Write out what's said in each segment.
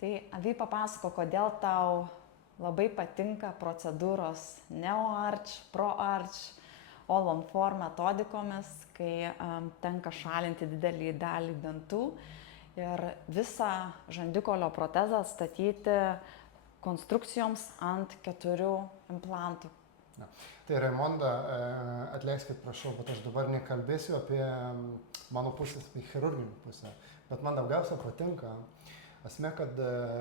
Tai Avi papasako, kodėl tau labai patinka procedūros NeoArch, ProArch, All-on-4 metodikomis, kai tenka šalinti didelį dalį dantų ir visą žandikaulio protezą statyti konstrukcijoms ant 4 implantų. Na. Tai Raimonda, atleiskit prašau, bet aš dabar nekalbėsiu apie mano pusės, apie chirurginį pusę, bet man daugiausia patinka esmė, kad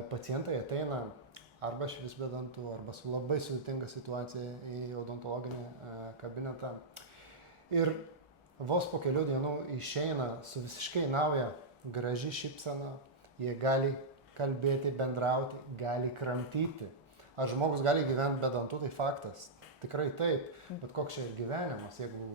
pacientai ateina arba išvis be dantų, arba su labai sudėtinga situacija į odontologinį kabinetą. Ir vos po kelių dienų išeina su visiškai nauja, graži šypsena, jie gali kalbėti, bendrauti, gali kramtyti. Ar žmogus gali gyventi be dantų, tai faktas. Tikrai taip, bet koks čia gyvenimas, jeigu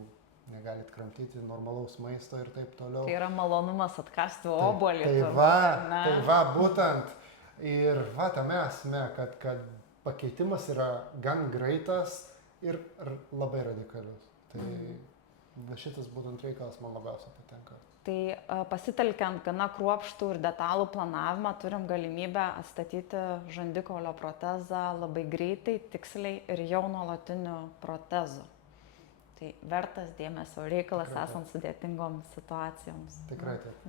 negalit kramtyti normalaus maisto ir taip toliau. Tai yra malonumas atkasti obuolį. Tai va, būtent. Ir va tame esmė, kad pakeitimas yra gan greitas ir labai radikalius. Tai va šitas būtent reikalas man labiausiai patinka. Tai pasitelkiant gana kruopštų ir detalų planavimą turim galimybę atstatyti žandikaulio protezą labai greitai, tiksliai ir jau nuolatiniu protezu. Tai vertas dėmesio reikalas esant sudėtingoms situacijoms. Tikrai taip.